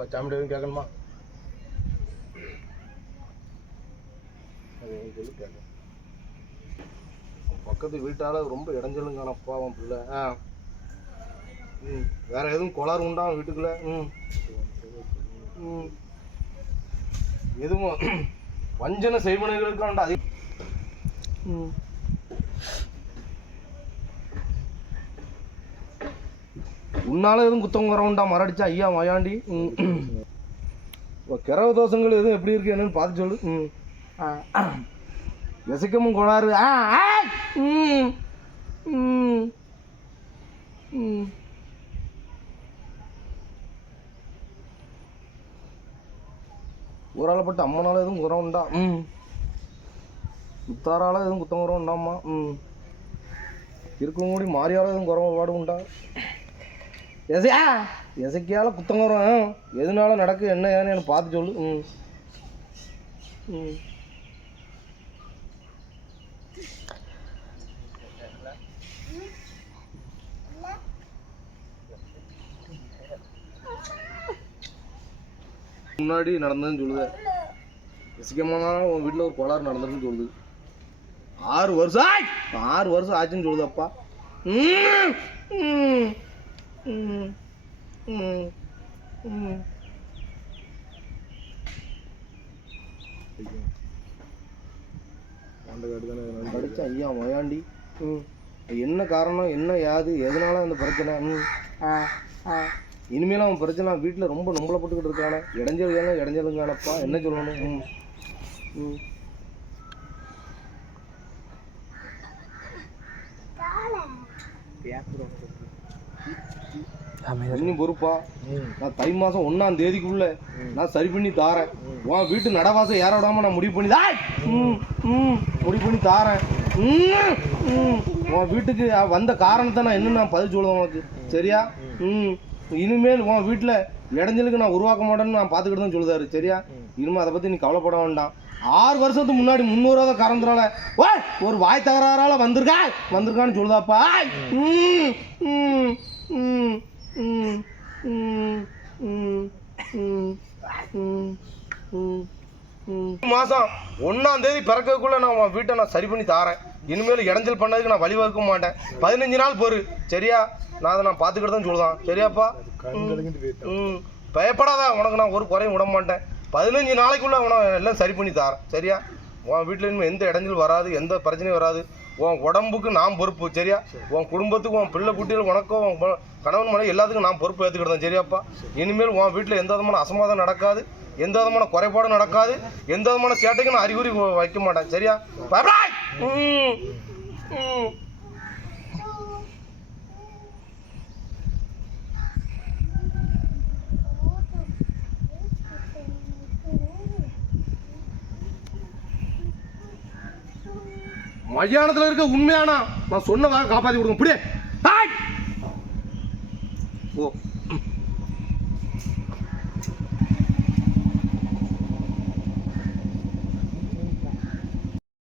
என்னப்பா சாமிட்ட எதுவும் கேட்கணுமா? அது சொல்லி கேட்க பக்கத்து வீட்டால் ரொம்ப இடைஞ்சலும் காணப்பா அவன் பிள்ளை. வேற எதுவும் கோளாறு உண்டா வீட்டுக்குள்ள? எதுவும் வஞ்சனை செய்வனைகளுக்கு உண்டா? அது உன்னால எதுவும் குத்தம் குறை உண்டா? மரடிச்சா ஐயா மயாண்டி. கிரக தோஷங்கள் எதுவும் எப்படி இருக்கு என்னன்னு பார்த்து சொல்லு. எசக்கமும் கோளாறு. ஊராளப்பட்ட அம்மனால எதுவும் குறை உண்டா? முத்தாரால எதுவும் குத்தம் குறை உண்டாமா? இருக்கும் கூடி மாறியால எதுவும் குறைபாடு உண்டா? எசக்கியால குத்தம் குறை எதுனால நடக்கு என்ன ஏன்னு எனக்கு பார்த்து சொல்லு. முன்னாடி நடந்ததுன்னு சொல்லுது. எசிக்கமான உன் வீட்டில் ஒரு கோளாறு நடந்ததுன்னு சொல்லுது. 6 வருஷம் ஆச்சுன்னு சொல்லுது அப்பா. படிச்ச ஐயா மயாண்டி. என்ன காரணம் என்ன யாது எதனால அந்த பிரச்சனை? இனிமேலும் அவன் பிரச்சனை வீட்டில் ரொம்ப நம்பளப்பட்டுக்கிட்டு இருக்கானே. இடைஞ்சலுங்கானப்பா என்ன சொல்லணும்? இன்னும் பொறுப்பா நான் தை மாதம் 1ஆம் தேதிக்குள்ள நான் சரி பண்ணி தாரேன். உன் வீட்டு நடவாசம் ஏற விடாம நான் முடிவு பண்ணி தாரேன். உன் வீட்டுக்கு வந்த காரணத்தை நான் என்ன நான் பதில் சொல்லுவேன் உனக்கு, சரியா? இனிமேல் உன் வீட்டில் இடைஞ்சலுக்கு நான் உருவாக்க மாட்டேன்னு நான் பார்த்துக்கிட்டு தான் சொல்லுதாரு, சரியா? இனிமேல் அதை பற்றி நீ கவலைப்பட வேண்டாம். 6 வருஷத்துக்கு முன்னாடி 300 காரணத்தினால ஒரு வாய் தகராறால வந்திருக்கான்னு சொல்லுதாப்பா. மாதம் 1ஆம் தேதி பிறக்கக்குள்ள நான் உன் வீட்டை நான் சரி பண்ணி தாரேன். இனிமேல் இடைஞ்சல் பண்ணதுக்கு நான் வழிவகுக்க மாட்டேன். 15 நாள் பொறு, சரியா? நான் அதை நான் பார்த்துக்கிட்டு தான் சொல்லுதான், சரியாப்பா? பயப்படாத, உனக்கு நான் ஒரு குறையும் விட மாட்டேன். 15 நாளைக்குள்ள உனக்கு எல்லாம் சரி பண்ணி தாரேன், சரியா? உன் வீட்டில் இனிமேல் எந்த இடைஞ்சல் வராது, எந்த பிரச்சனையும் வராது. உன் உடம்புக்கு நான் பொறுப்பு, சரியா? உன் குடும்பத்துக்கு உன் பிள்ளை குட்டிகள் உனக்கும் உன் கணவன் மனைவி எல்லாத்துக்கும் நான் பொறுப்பு ஏற்றுக்கிட்டேன், சரியாப்பா? இனிமேல் உன் வீட்டில் எந்த விதமான அசம்பாதம் நடக்காது, எந்த விதமான குறைபாடும் நடக்காது, எந்த விதமான சேட்டைக்கும் நான் அறிகுறி வைக்க மாட்டேன், சரியா? மத்தியானத்தில் இருக்க உண்மையானா நான் சொன்னதாக காப்பாற்றி கொடுங்க. ஓ